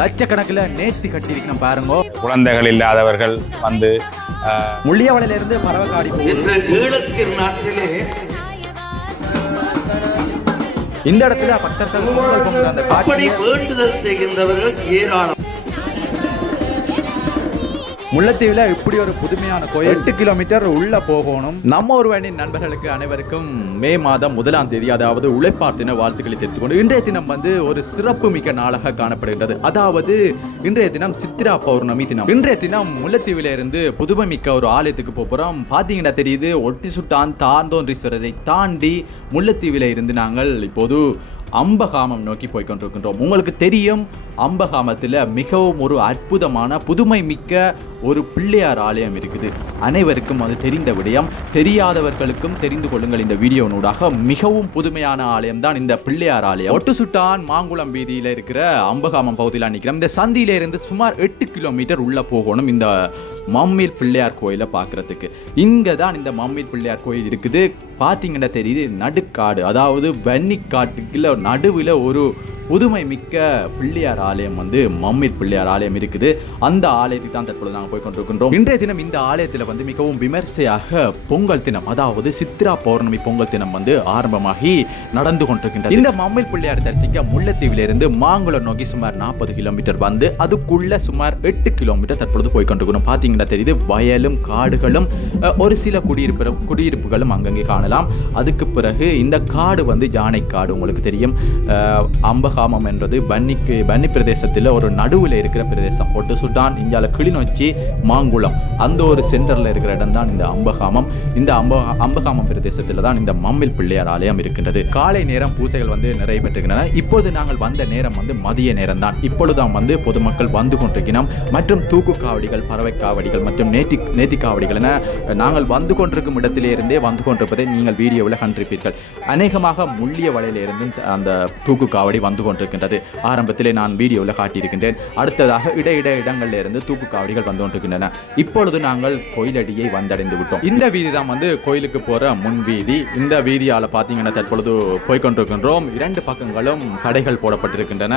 லட்சக்கணக்கில் நேர்த்தி கட்டியிருக்கணும் பாருங்க. குழந்தைகள் இல்லாதவர்கள் வந்து முள்ளியவளையிலிருந்து பறவைக்காடி ஈழத்தின் நாட்டிலே இந்த இடத்துல பக்தர்கள் அந்த அப்படி வேண்டுதல் செய்கின்றவர்கள் ஏராளம். முல்லைத்தீவில் இப்படி ஒரு புதுமையான கோயில் 8 கிலோமீட்டர் உள்ள போகணும். நம்ம ஒருவனின் நண்பர்களுக்கு அனைவருக்கும் மே மாதம் 1ஆம் தேதி அதாவது உழைப்பார் தின வாழ்த்துக்களை தெரிவித்துக்கொண்டு இன்றைய தினம் வந்து ஒரு சிறப்பு மிக்க நாளாக காணப்படுகிறது. அதாவது இன்றைய தினம் சித்திரா பௌர்ணமி தினம். இன்றைய தினம் முல்லைத்தீவில இருந்து புதுமை மிக்க ஒரு ஆலயத்துக்கு போகிறோம். பார்த்தீங்கன்னா தெரியுது, ஒட்டி சுட்டான் தாந்தோன்றீஸ்வரரை தாண்டி முல்லைத்தீவில இருந்து நாங்கள் இப்போது அம்பகாமம் நோக்கி போய்கொண்டிருக்கின்றோம். உங்களுக்கு தெரியும், அம்பகாமத்தில் மிகவும் ஒரு அற்புதமான புதுமை மிக்க ஒரு பிள்ளையார் ஆலயம் இருக்குது. அனைவருக்கும் அது தெரிந்த விடயம். தெரியாதவர்களுக்கும் தெரிந்து கொள்ளுங்கள். இந்த வீடியோனூடாக மிகவும் புதுமையான ஆலயம் தான் இந்த பிள்ளையார் ஆலயம். ஒட்டுசுட்டான் மாங்குளம் வீதியில் இருக்கிற அம்பகாமம் பகுதியில் நிற்கிறோம். இந்த சந்தியிலிருந்து சுமார் 8 கிலோமீட்டர் உள்ள போகணும் இந்த மம்மீர் பிள்ளையார் கோயிலை பார்க்கறதுக்கு. இங்கே தான் இந்த மம்மீர் பிள்ளையார் கோயில் இருக்குது. பார்த்தீங்கன்னா தெரியுது, நடுக்காடு, அதாவது வன்னிக்காட்டுக்குள்ள நடுவில் ஒரு புதுமை மிக்க பிள்ளையார் ஆலயம் வந்து மம்மீர் பிள்ளையார் ஆலயம் இருக்குது. அந்த ஆலயத்துக்கு தான் தற்பொழுது நாங்கள் போய் கொண்டிருக்கின்றோம். இன்றைய தினம் இந்த ஆலயத்தில் வந்து மிகவும் விமர்சையாக பொங்கல் தினம், அதாவது சித்ரா பௌர்ணமி பொங்கல் தினம் வந்து ஆரம்பமாகி நடந்து கொண்டிருக்கின்றது. இந்த மம்மீர் பிள்ளையார் தரிசிக்க முல்லைத்தீவிலிருந்து மாங்குளம் நோக்கி சுமார் 40 கிலோமீட்டர் வந்து அதுக்குள்ள சுமார் 8 கிலோமீட்டர் தற்பொழுது போய் கொண்டிருக்கணும். பார்த்தீங்கன்னா தெரியுது, வயலும் காடுகளும் ஒரு சில குடியிருப்புகளும் அங்கங்கே காணலாம். அதுக்கு பிறகு இந்த காடு வந்து யானை காடு. உங்களுக்கு தெரியும், அம்பகாமம் என்பது பன்னி பிரதேசத்தில் ஒரு நடுவில் இருக்கிற பிரதேசம். ஒட்டு சுட்டான், இந்தியாவில் கிளிநொச்சி, மாங்குளம், அந்த ஒரு சென்டரில் இருக்கிற இடம் தான் இந்த அம்பகாமம். இந்த அம்பகாமம் பிரதேசத்தில் தான் இந்த மம்மில் பிள்ளையார் ஆலயம் இருக்கின்றது. காலை நேரம் பூசைகள் வந்து நிறைவேற்றுகின்றன. இப்போது நாங்கள் வந்த நேரம் வந்து மதிய நேரம் தான். இப்பொழுதுதான் வந்து பொதுமக்கள் வந்து கொண்டிருக்கிறோம். மற்றும் தூக்கு காவடிகள், பறவை காவடிகள் மற்றும் நேத்தி காவடிகள் என நாங்கள் வந்து கொண்டிருக்கும் இடத்திலிருந்தே வந்து கொண்டிருப்பதை நீங்கள் வீடியோவில் கண்டிருப்பீர்கள். அநேகமாக முள்ளிய வலையிலிருந்து அந்த தூக்கு காவடி வந்து கொண்டிருக்கின்றது. ஆரம்பத்திலே நான் வீடியோவில் காட்டியிருக்கின்றேன். அடுத்ததாக இடங்களில் இருந்து தூக்கு காவடிகள் வந்து கொண்டிருக்கின்றன. இப்பொழுது நாங்கள் கோயிலடியை வந்தடைந்து விட்டோம். இந்த வீதி தான் வந்து கோயிலுக்கு போற முன் வீதி. இந்த வீதியால் பார்த்தீங்கன்னா தற்பொழுது போய்கொண்டிருக்கின்றோம். 2 பக்கங்களும் கடைகள் போடப்பட்டிருக்கின்றன.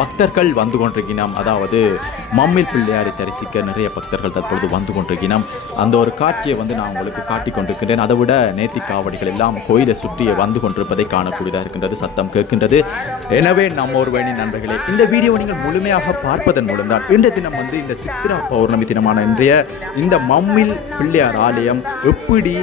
பக்தர்கள் வந்து கொண்டிருக்கிறோம். அதாவது மம்மில் பிள்ளையாரை தரிசிக்க நிறைய பக்தர்கள் தற்பொழுது வந்து கொண்டிருக்கிறோம். அந்த ஒரு காட்சியை வந்து நான் உங்களுக்கு காட்டிக் கொண்டிருக்கின்றேன். அதை விட நேர்த்தி காவடிகள் எல்லாம் கோயிலை சுற்றியே வந்து கொண்டிருப்பதை காணக்கூடியதாக இருக்கின்றது. சத்தம் கேட்கின்றது. எனவே நம்ம ஒரு வேணி நண்பர்களே, இந்த வீடியோ நீங்கள் முழுமையாக பார்ப்பதன் மூலம் தான் இன்றைய தினம் வந்து இந்த சித்ரா பௌர்ணமி தினமான இன்றைய இந்த மம்மில் பிள்ளையார் ஆலயம் எப்படி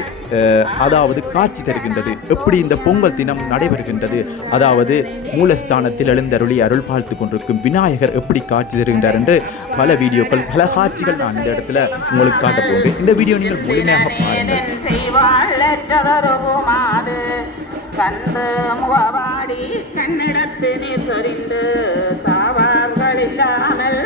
அதாவது காட்சி தருகின்றது, எப்படி இந்த பொங்கல் தினம் நடைபெறுகின்றது, அதாவது மூலஸ்தானத்தில் எழுந்தருளி அருள் பார்த்து கொண்டிருக்கும் விநாயகர் எப்படி காட்சி தருகின்றார் என்று பல வீடியோக்கள், பல காட்சிகள் நான் இந்த இடத்துல உங்களுக்கு காட்ட போகிறேன். இந்த வீடியோ நீங்கள் முழுமையாக பாருங்கள். கண்டு முகவாடி கண்ணிடத்து நீர் சொரிந்து சாவார்கள் இல்லாமல்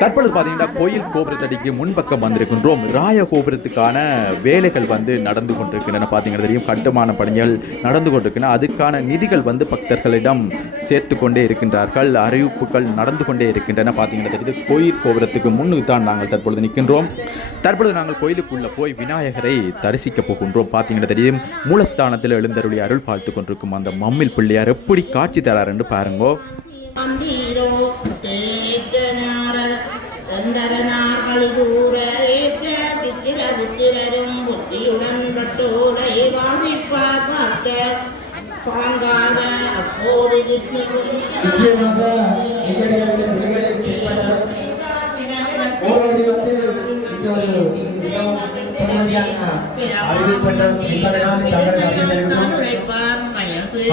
தற்பொழுது பார்த்தீங்கன்னா கோயில் கோபுரத்தடிக்கு முன்பக்கம் வந்திருக்கின்றோம். ராய கோபுரத்துக்கான வேலைகள் வந்து நடந்து கொண்டிருக்கின்றன. பார்த்தீங்கன்னா தெரியும், கட்டுமான பணிகள் நடந்து கொண்டிருக்கின்றன. அதுக்கான நிதிகள் வந்து பக்தர்களிடம் சேர்த்து கொண்டே இருக்கின்றார்கள். அறிவிப்புகள் நடந்து கொண்டே இருக்கின்றன. பார்த்தீங்கன்னா தெரியுது, கோயில் கோபுரத்துக்கு முன்னுக்கு தான் நாங்கள் தற்பொழுது நிற்கின்றோம். தற்பொழுது நாங்கள் கோயிலுக்குள்ளே போய் விநாயகரை தரிசிக்க போகின்றோம். பார்த்தீங்கன்னா தெரியும், மூலஸ்தானத்தில் எழுந்தருளி அருள் பார்த்து கொண்டிருக்கும் அந்த மம்மில் பிள்ளையார் எப்படி காட்சி தரார் என்று பாருங்கோ.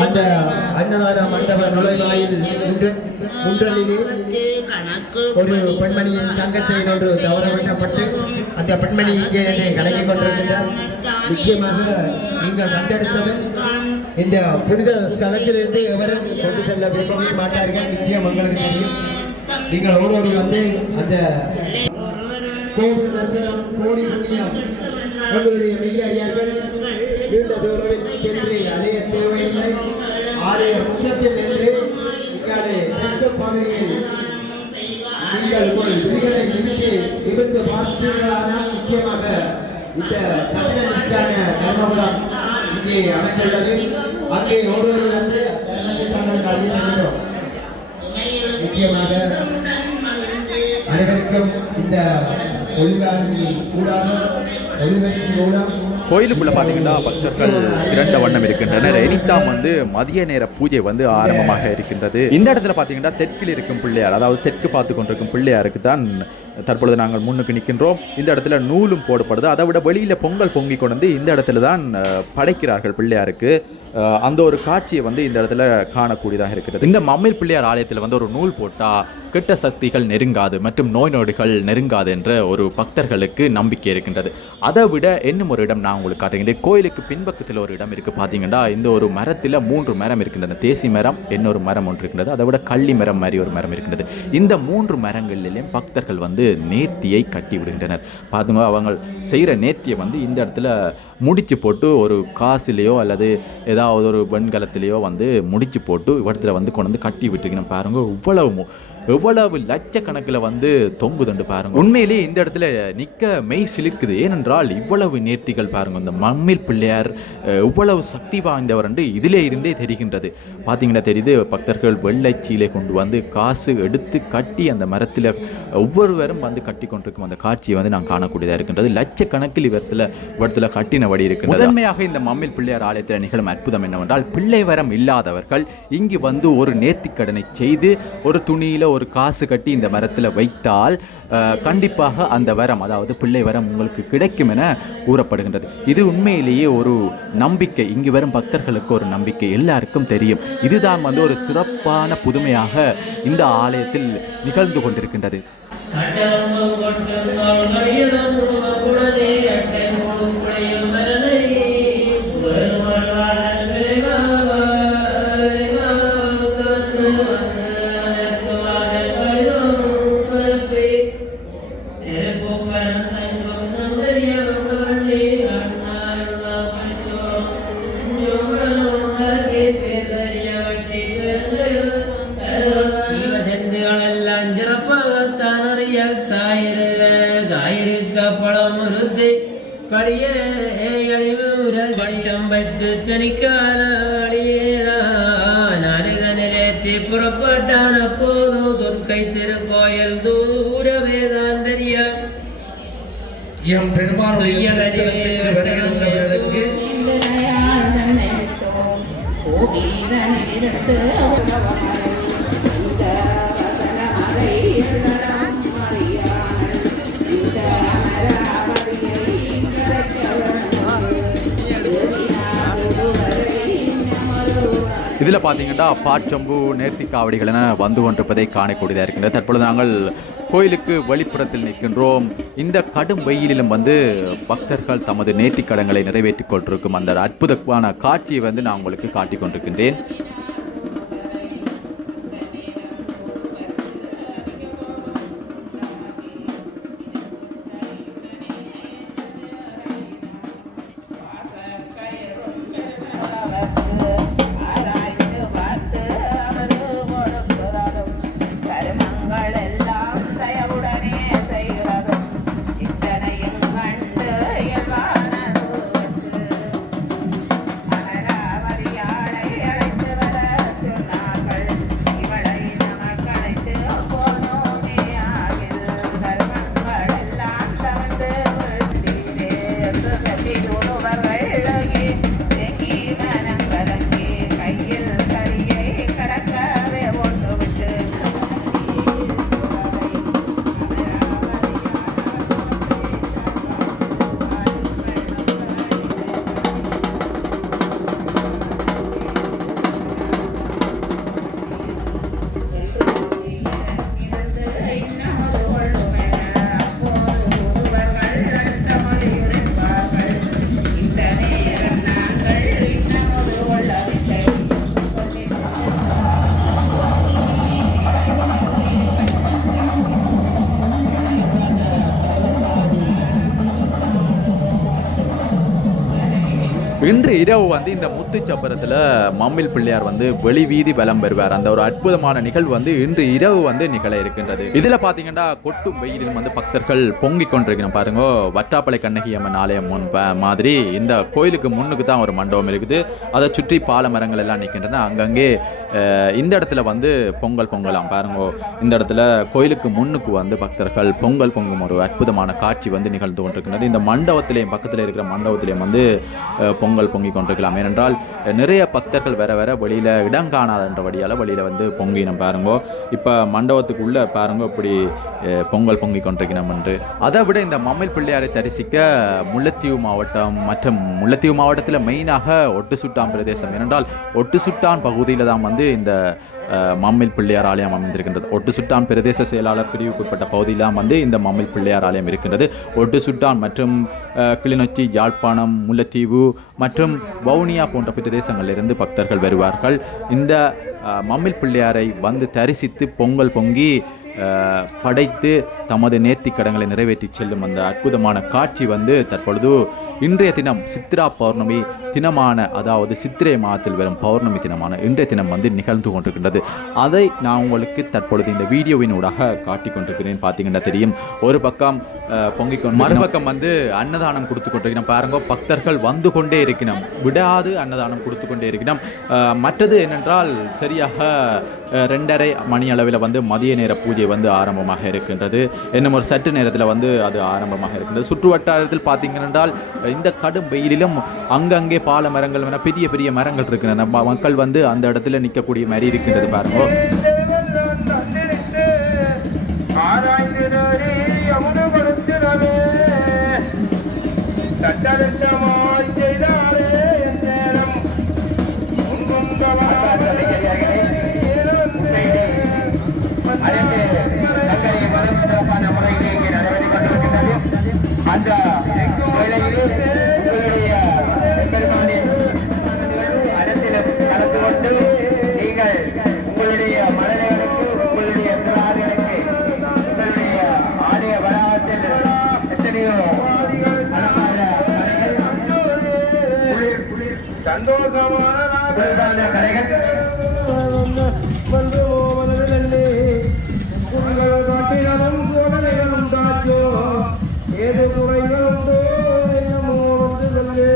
அந்த அன்னதான மண்டப நுழைவாயில் முன்றலிலே ஒரு பெண்மணியின் தங்கச்செயல் ஒன்று தவறவிடப்பட்டு அந்த பெண்மணி இங்கே கலக்கிக் கொண்டிருக்கின்றார். நிச்சயமாக நீங்கள் கண்டெடுத்தது இந்த புனித ஸ்தலத்திலிருந்து எவரும் கொண்டு செல்ல விரும்பவே மாட்டார்கள். நிச்சயம் உங்களுக்கு தெரியும். நீங்கள் ஓடோடி வந்து அந்த கோவில் தரிசனம், கோடி புண்ணியம் உங்களுடைய மெய்யடியார்கள் நீண்ட தூரத்தில் சென்று அலைய தேவையில்லை. ஆலய முற்றத்தில் நின்று உங்களை தெற்கு பகுதியில் நீங்கள் உங்கள் விதிகளை நிமிர்ந்து பார்த்தீர்களானால் நிச்சயமாக இந்த கட்டணத்திற்கான தர்மபுரம் இங்கே அமைந்துள்ளது. அங்கே ஒருவர் வந்து முக்கியமாக இந்த ஒளிகாட்சி ஒளிபரப்பு மூலம் கோயிலுக்குள்ள பார்த்தீங்கன்னா பக்தர்கள் இரண்ட வண்ணம் இருக்கின்றனர். எனித்தாம் வந்து மதிய நேர பூஜை வந்து ஆரம்பமாக இருக்கின்றது. இந்த இடத்துல பார்த்தீங்கன்னா தெற்கில் இருக்கும் பிள்ளையார், அதாவது தெற்கு பார்த்து கொண்டிருக்கும் பிள்ளையாருக்கு தான் தற்பொழுது நாங்கள் முன்னுக்கு நிற்கின்றோம். இந்த இடத்துல நூலும் போடப்படுது. அதை விட வெளியில் பொங்கல் பொங்கி கொண்டு வந்து இந்த இடத்துல தான் படைக்கிறார்கள் பிள்ளையாருக்கு. அந்த ஒரு காட்சியை வந்து இந்த இடத்துல காணக்கூடியதாக இருக்கிறது. இந்த மம்மில் பிள்ளையார் ஆலயத்தில் வந்து ஒரு நூல் போட்டால் கெட்ட சக்திகள் நெருங்காது மற்றும் நோய் நொடிகள் நெருங்காது என்ற ஒரு பக்தர்களுக்கு நம்பிக்கை இருக்கின்றது. அதை விட இன்னும் ஒரு இடம் நான் உங்களுக்கு காட்டுகின்றேன். கோயிலுக்கு பின்பக்கத்தில் ஒரு இடம் இருக்குது. பார்த்தீங்கன்னா இந்த ஒரு மரத்தில் 3 மரம் இருக்கின்றது. தேசி மரம், இன்னொரு மரம் ஒன்று இருக்கின்றது. அதை விட கள்ளி மரம் மாதிரி ஒரு மரம் இருக்கின்றது. இந்த 3 மரங்களிலேயும் பக்தர்கள் வந்து நேர்த்தியை கட்டி விடுகின்றனர். பார்த்துங்க, அவங்க செய்கிற நேர்த்தியை வந்து இந்த இடத்துல முடிச்சு போட்டு ஒரு காசுலேயோ அல்லது ஏதாவது ஒரு வெண்கலத்திலேயோ வந்து முடிச்சு போட்டு இடத்துல வந்து கொண்டு வந்து கட்டி விட்டுருக்கணும். பாருங்கள் எவ்வளவு லட்சக்கணக்கில் வந்து தொங்குதுண்டு பாருங்க. உண்மையிலேயே இந்த இடத்துல நிற்க மெய் சிலுக்குது. ஏனென்றால் இவ்வளவு நேர்த்திகள் பாருங்க. இந்த மம்மில் பிள்ளையார் இவ்வளவு சக்தி வாய்ந்தவர் என்று இதிலே இருந்தே தெரிகின்றது. பார்த்தீங்கன்னா தெரியுது, பக்தர்கள் வெள்ளைச்சீலை கொண்டு வந்து காசு எடுத்து கட்டி அந்த மரத்தில் ஒவ்வொருவரும் வந்து கட்டி கொண்டிருக்கும் அந்த காட்சியை வந்து நான் காணக்கூடியதாக இருக்கின்றது. லட்சக்கணக்கில் இவரத்தில் கட்டினபடி இருக்கு. முதன்மையாக இந்த மம்மில் பிள்ளையார் ஆலயத்தில் நிகழும் அற்புதம் என்னவென்றால், பிள்ளை வரம் இல்லாதவர்கள் இங்கு வந்து ஒரு நேர்த்திக்கடனை செய்து ஒரு துணியில் ஒரு காசு கட்டி இந்த மரத்தில் வைத்தால் கண்டிப்பாக அந்த வரம், அதாவது பிள்ளை வரம் உங்களுக்கு கிடைக்கும் என கூறப்படுகின்றது. இது உண்மையிலேயே ஒரு நம்பிக்கை. இங்கு வரும் பக்தர்களுக்கு ஒரு நம்பிக்கை, எல்லாருக்கும் தெரியும். இதுதான் வந்து ஒரு சிறப்பான புதுமையாக இந்த ஆலயத்தில் நிகழ்ந்து கொண்டிருக்கின்றது. புறப்பட்டான போது துர்க்கை திருக்கோயில் தூரவேதான் தெரிய எம் பெருமானுடைய வருகிறவர்களுக்கு இதில் பார்த்தீங்கன்னா பாச்சம்பு நேர்த்தி காவடிகள் என வந்து கொண்டிருப்பதை காணக்கூடியதாக இருக்கின்றது. தற்பொழுது நாங்கள் கோயிலுக்கு வெளிப்புறத்தில் நிற்கின்றோம். இந்த கடும் வெயிலிலும் வந்து பக்தர்கள் தமது நேர்த்தி கடன்களை நிறைவேற்றிக் கொண்டிருக்கும் அந்த அற்புதமான காட்சியை வந்து நான் உங்களுக்கு காட்டிக் கொண்டிருக்கின்றேன். இன்று இரவு வந்து இந்த முத்துச்சப்பரத்தில் மம்மில் பிள்ளையார் வந்து வெளி வீதி வலம் பெறுவார். அந்த ஒரு அற்புதமான நிகழ்வு வந்து இன்று இரவு வந்து நிகழ இருக்கின்றது. இதில் பார்த்தீங்கன்னா கொட்டும் வெயிலில் வந்து பக்தர்கள் பொங்கிக் கொண்டிருக்கணும் பாருங்க. வட்டாப்பளை கண்ணகி அம்மன் ஆலயம் முன் மாதிரி இந்த கோயிலுக்கு முன்னுக்கு தான் ஒரு மண்டபம் இருக்குது. அதை சுற்றி பால மரங்கள் எல்லாம் நிற்கின்றன. அங்கங்கே இந்த இடத்துல வந்து பொங்கலாம் பாருங்க. இந்த இடத்துல கோயிலுக்கு முன்னுக்கு வந்து பக்தர்கள் பொங்கும் ஒரு அற்புதமான காட்சி வந்து நிகழ்ந்து கொண்டிருக்கிறது. இந்த மண்டபத்திலேயும் பக்கத்தில் இருக்கிற மண்டபத்திலேயும் வந்து பொங்கி கொண்டிருக்கலாம். ஏனென்றால் நிறைய பக்தர்கள் வர வெளியில் இடம் காணாதன்ற வழியால் வெளியில் வந்து பொங்கினம் பாருங்க. இப்போ மண்டபத்துக்குள்ளே பாருங்க இப்படி பொங்கி கொண்டிருக்கணும் என்று. அதை விட இந்த மம்மில் பிள்ளையாரை தரிசிக்க முல்லைத்தீவு மாவட்டம் மற்றும் முல்லைத்தீவு மாவட்டத்தில் மெயினாக ஒட்டுசுட்டான் பிரதேசம். ஏனென்றால் ஒட்டுசுட்டான் பகுதியில் தான் வந்து இந்த மம்மில் பிள்ளையார் ஆலயம் அமைந்திருக்கின்றது. ஒட்டுசுட்டான் பிரதேச செயலாளர் பிரிவுக்குட்பட்ட பகுதியெல்லாம் வந்து இந்த மம்மில் பிள்ளையார் ஆலயம் இருக்கின்றது. ஒட்டுசுட்டான் மற்றும் கிளிநொச்சி, யாழ்ப்பாணம், முல்லைத்தீவு மற்றும் வவுனியா போன்ற பிரதேசங்களிலிருந்து பக்தர்கள் வருவார்கள். இந்த மம்மில் பிள்ளையாரை வந்து தரிசித்து பொங்கி படைத்து தமது நேர்த்திக் கடன்களை நிறைவேற்றி செல்லும் அந்த அற்புதமான காட்சி வந்து தற்பொழுது இன்றைய தினம் சித்ரா பௌர்ணமி தினமான, அதாவது சித்திரை மாதத்தில் வரும் பௌர்ணமி தினமான இன்றைய தினம் வந்து நிகழ்ந்து கொண்டிருக்கின்றது. அதை நான் உங்களுக்கு தற்பொழுது இந்த வீடியோவினூடாக காட்டி கொண்டிருக்கிறேன். பார்த்தீங்கன்னா தெரியும், ஒரு பக்கம் பொங்கிக்கொண்டு மறுபக்கம் வந்து அன்னதானம் கொடுத்து கொண்டிருக்கணும் பாருங்க. பக்தர்கள் வந்து கொண்டே இருக்கணும், விடாது அன்னதானம் கொடுத்து கொண்டே இருக்கணும். மற்றது என்னென்றால் சரியாக 2:30 மணி அளவில் வந்து மதிய நேர பூஜை வந்து ஆரம்பமாக இருக்கின்றது. இன்னும் ஒரு சற்று நேரத்தில் வந்து அது ஆரம்பமாக இருக்கின்றது. சுற்று வட்டாரத்தில் பார்த்தீங்கன்றால் இந்த கடும் வெயிலிலும் அங்கங்கே பால மரங்கள் என பெரிய மரங்கள் இருக்கின்றன. மக்கள் வந்து அந்த இடத்துல நிற்கக்கூடிய மாதிரி இருக்கின்றது பாருங்க. அந்த வேளையில் உங்களுடைய பெருமானின் அரசியல் கலந்து கொண்டு நீங்கள் உங்களுடைய மனநிலைகளுக்கு, உங்களுடைய சிறார்களுக்கு, உங்களுடைய ஆலய வளாகத்தில் எத்தனையோ சந்தோஷமான கடைகள் ஏது குறைகளுண்டோ என்னமோ ஒன்றுதல்லே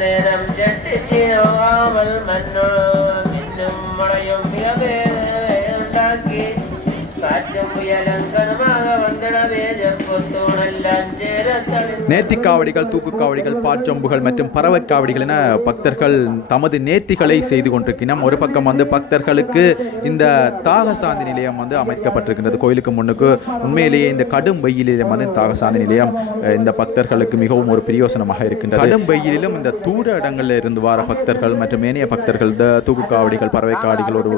நேரம் ஜட்டியாமல் மன்னோ மின்னும் மழையும் உண்டாக்கி காற்றும் புயலங்கனமாக வந்திடவே நேர்த்திக் காவடிகள், தூக்கு காவடிகள், பாச்சொம்புகள் மற்றும் பறவை காவடிகள் என பக்தர்கள் தமது நேர்த்திகளை செய்து கொண்டிருக்கிறோம். ஒரு பக்கம் வந்து பக்தர்களுக்கு இந்த தாகசாந்தி நிலையம் வந்து அமைக்கப்பட்டிருக்கின்றது கோயிலுக்கு முன்னுக்கு. உண்மையிலேயே இந்த கடும் வெயிலிலும் வந்து தாகசாந்தி நிலையம் இந்த பக்தர்களுக்கு மிகவும் ஒரு பிரயோசனமாக இருக்கின்றது. கடும் வெயிலிலும் இந்த தூர இடங்களில் இருந்து வார பக்தர்கள் மற்றும் ஏனைய பக்தர்கள், இந்த தூக்கு காவடிகள், பறவை காவடிகள் ஒரு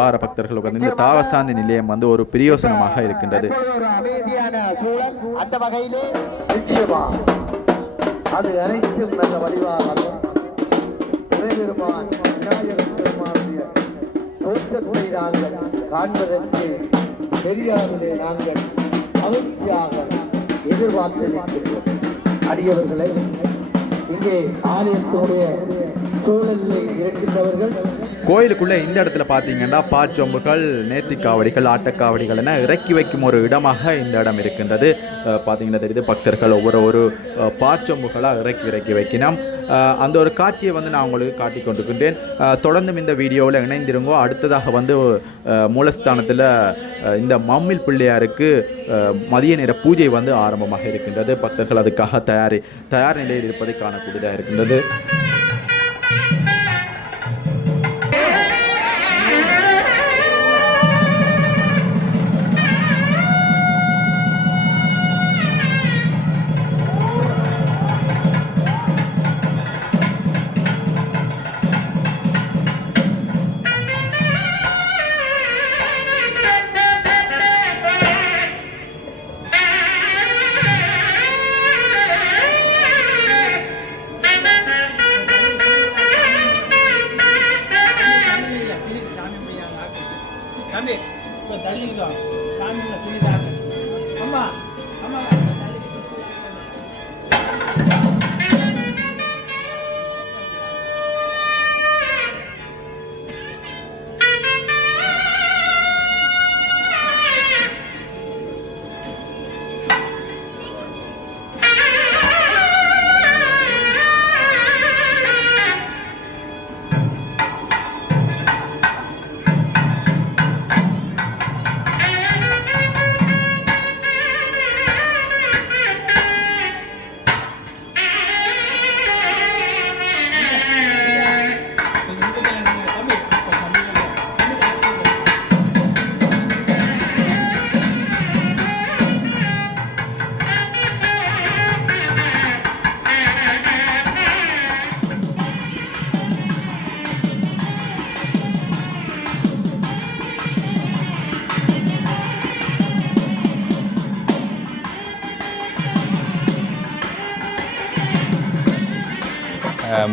வார பக்தர்களுக்கு வந்து இந்த தாகசாந்தி நிலையம் வந்து ஒரு பிரயோசனமாக இருக்கின்றது. அந்த வகையிலே நிச்சயமா அது அனைத்தும் நல்ல வடிவாக இறைபெருமான் விநாயகர் பெருமானுடைய தோற்றத்தை நாங்கள் காண்பதற்கு பெரியாரிலே நாங்கள் மகிழ்ச்சியாக எதிர்பார்த்து நிற்கின்றோம். அடியவர்களை இங்கே ஆலயத்தினுடைய சூழலில் இருக்கின்றவர்கள் கோயிலுக்குள்ளே இந்த இடத்துல பார்த்தீங்கன்னா பாச்சொம்புகள், நேர்த்திக்காவடிகள், ஆட்டக்காவடிகள் என இறக்கி வைக்கும் ஒரு இடமாக இந்த இடம் இருக்கின்றது. பார்த்தீங்கன்னா தெரியுது, பக்தர்கள் ஒவ்வொரு பாச்சொம்புகளாக இறக்கி வைக்கணும். அந்த ஒரு காட்சியை வந்து நான் உங்களுக்கு காட்டி கொண்டிருக்கின்றேன். தொடர்ந்தும் இந்த வீடியோவில் இணைந்திருங்கோ. அடுத்ததாக வந்து மூலஸ்தானத்தில் இந்த மம்மில் பிள்ளையாருக்கு மதிய நேர பூஜை வந்து ஆரம்பமாக இருக்கின்றது. பக்தர்கள் அதுக்காக தயார் நிலையில் இருப்பதை காணக்கூடியதாக இருக்கின்றது.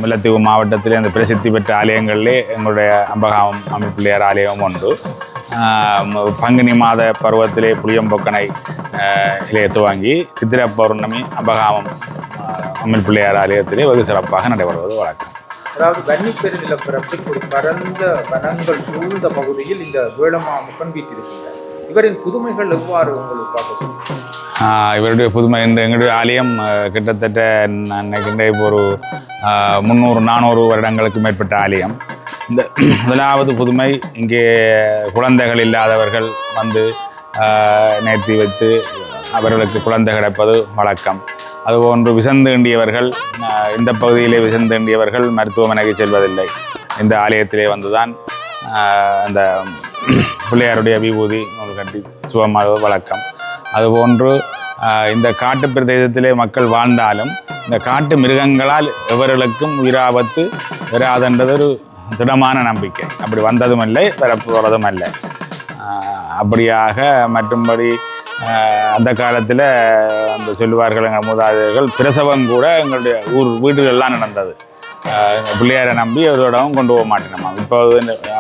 முல்லைத்தீவு மாவட்டத்திலே அந்த பிரசித்தி பெற்ற ஆலயங்களிலே எங்களுடைய அம்பகாமம் அம்மில் பிள்ளையார் ஆலயம் உண்டு. பங்குனி மாத பருவத்திலே புளியம்பொக்கனை இலையை துவங்கி சித்திரை பௌர்ணமி அம்பகாமம் அம்மில் பிள்ளையார் ஆலயத்திலே வெகு சிறப்பாக நடைபெறுவது வழக்கம். அதாவது வன்னி பெருநிலப்பரப்பில் ஒரு பரந்த வனங்கள் சூழ்ந்த பகுதியில் இந்த வேளமாமுக்கன் வீட்டிருக்கின்றார். இவரின் புதுமைகள் எவ்வாறு உங்களுக்கு பார்க்க? இவருடைய புதுமை எங்களுடைய ஆலயம் கிட்டத்தட்ட நினைக்கின்ற இப்போ ஒரு 300-400 வருடங்களுக்கு மேற்பட்ட ஆலயம். இந்த முதலாவது புதுமை, இங்கே குழந்தைகள் இல்லாதவர்கள் வந்து நேர்த்தி வைத்து அவர்களுக்கு குழந்தை கிடைப்பது வழக்கம். அதுபோன்று விசந்தேண்டியவர்கள், இந்த பகுதியிலே விசந்தேண்டியவர்கள் மருத்துவமனைக்கு செல்வதில்லை. இந்த ஆலயத்திலே வந்துதான் அந்த பிள்ளையாருடைய விபூதி நூல் கட்டி சுகமாக வழக்கம். அதுபோன்று இந்த காட்டு பிரதேசத்திலே மக்கள் வாழ்ந்தாலும் இந்த காட்டு மிருகங்களால் எவர்களுக்கும் உயிராபத்து வராதென்றது ஒரு திடமான நம்பிக்கை. அப்படி வந்ததும் இல்லை, வரப்போகிறதும் இல்லை. அப்படியாக மற்றும்படி அந்த காலத்தில் அந்த சொல்லுவார்கள் எங்கள் மூதாதையர்கள், பிரசவம் கூட எங்களுடைய வீடுகள்லாம் நடந்தது. பிள்ளையாரை நம்பி அவரோடவும் கொண்டு போக மாட்டேனம்மா. இப்போ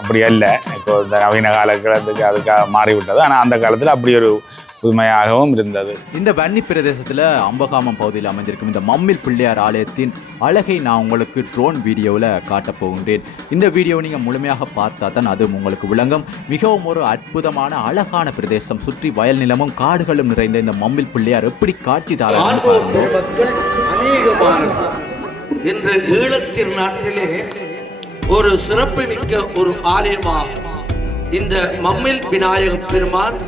அப்படி அல்ல. இப்போ இந்த நவீன காலத்துக்கு அதுக்காக மாறிவிட்டது. ஆனால் அந்த காலத்தில் அப்படி ஒரு புதுமையாகவும் இருந்தது. இந்த வன்னி பிரதேசத்தில் அம்பகாமம் பகுதியில் அமைந்திருக்கும் இந்த மம்மில் பிள்ளையார் ஆலயத்தின் அழகை நான் உங்களுக்கு ட்ரோன் வீடியோவில் காட்டப் போகின்றேன். இந்த வீடியோவை நீங்கள் முழுமையாக பார்த்தா தான் அது உங்களுக்கு விளங்கும். மிகவும் ஒரு அற்புதமான அழகான பிரதேசம், சுற்றி வயல் நிலமும் காடுகளும் நிறைந்த இந்த மம்மில் பிள்ளையார் எப்படி காட்சி பெருமக்கள் அநேகமானவர் இன்று ஈழத்தின் நாட்டிலே ஒரு சிறப்பு மிக்க ஒரு ஆலயமாகும் இந்த மம்மில் விநாயக பெருமான்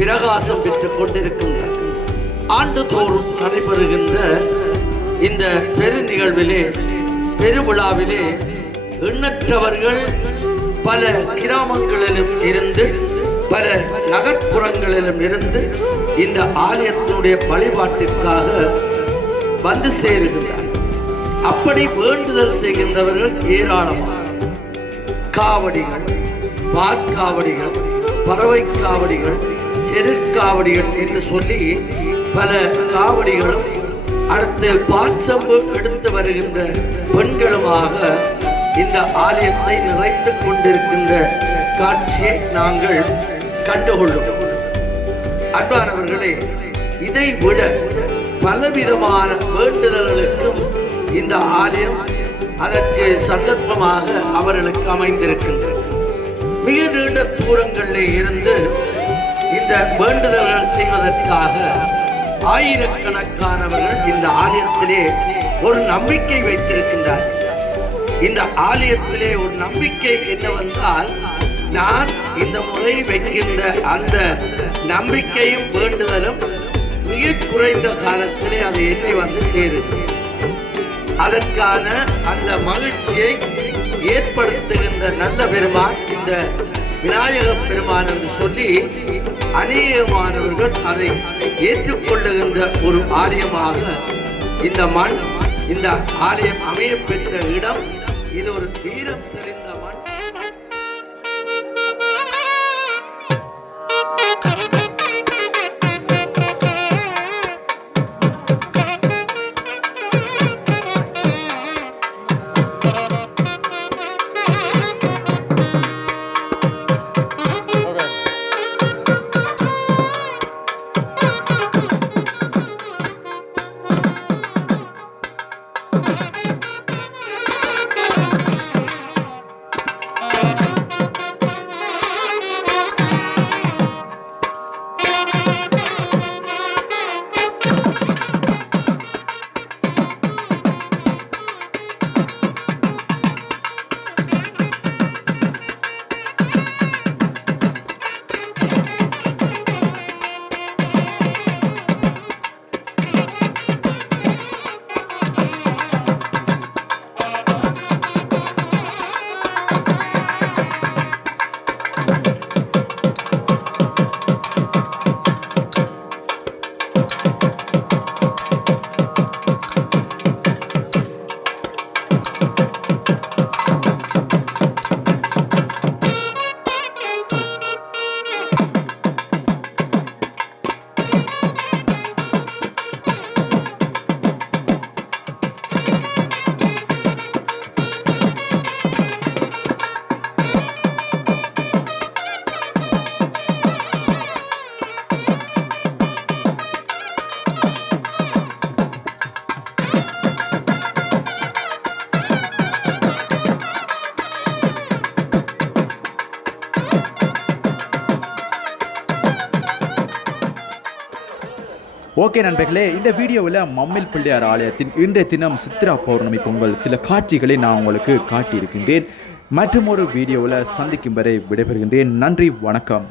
பிரகாசம் பெற்றுக் கொண்டிருக்கின்றார். ஆண்டுதோறும் நடைபெறுகின்ற இந்த பெரு நிகழ்விலே, பெருவிழாவிலே எண்ணற்றவர்கள் பல கிராமங்களிலும் இருந்து, பல நகர்ப்புறங்களிலும் இருந்து இந்த ஆலயத்தினுடைய வழிபாட்டிற்காக வந்து சேருகின்றார். அப்படி வேண்டுதல் செய்கின்றவர்கள் ஏராளமாக. காவடிகள், பாற்காவடிகள், பறவை காவடிகள், செருக்காவடிகள் என்று சொல்லி பல காவடிகளும் அடுத்து பாற்சம்பு எடுத்து வருகின்ற பெண்களுமாக இந்த ஆலயத்தை நிறைத்து கொண்டிருக்கின்ற காட்சியை நாங்கள் கண்டுகொள்ளும். அன்பானவர்களே, இதை விட பலவிதமான வேண்டுதல்களுக்கும் இந்த ஆலயம் அதற்கு சந்தர்ப்பமாக அவர்களுக்கு அமைந்திருக்கின்றது. மிக நீண்ட தூரங்களிலே இருந்து இந்த வேண்டுதல்கள் செய்வதற்காக ஆயிரக்கணக்கானவர்கள் இந்த ஆலயத்திலே ஒரு நம்பிக்கை வைத்திருக்கின்றார்கள். இந்த ஆலயத்திலே ஒரு நம்பிக்கை என்னவென்றால், நான் இந்த முறை வைக்கின்ற அந்த நம்பிக்கையும் வேண்டுதலும் மிக குறைந்த காலத்திலே அது என்னை வந்து சேருது. அதற்கான அந்த மகிழ்ச்சியை ஏற்படுத்துகின்ற நல்ல பெருமான் இந்த விநாயக பெருமான் என்று சொல்லி அநேகமானவர்கள் அதை ஏற்றுக்கொள்ளுகின்ற ஒரு ஆலயமாக இந்த மண், இந்த ஆலயம் அமைய பெற்ற இடம், இது ஒரு வீரம் செறிந்த மண். ஓகே நண்பர்களே, இந்த வீடியோவில் மம்மில் பிள்ளையார் ஆலயத்தின் இன்றைய தினம் சித்ரா பௌர்ணமி பொங்கல் சில காட்சிகளை நான் உங்களுக்கு காட்டியிருக்கின்றேன். மற்றும் ஒரு வீடியோவில் சந்திக்கும் வரை விடைபெறுகின்றேன். நன்றி, வணக்கம்.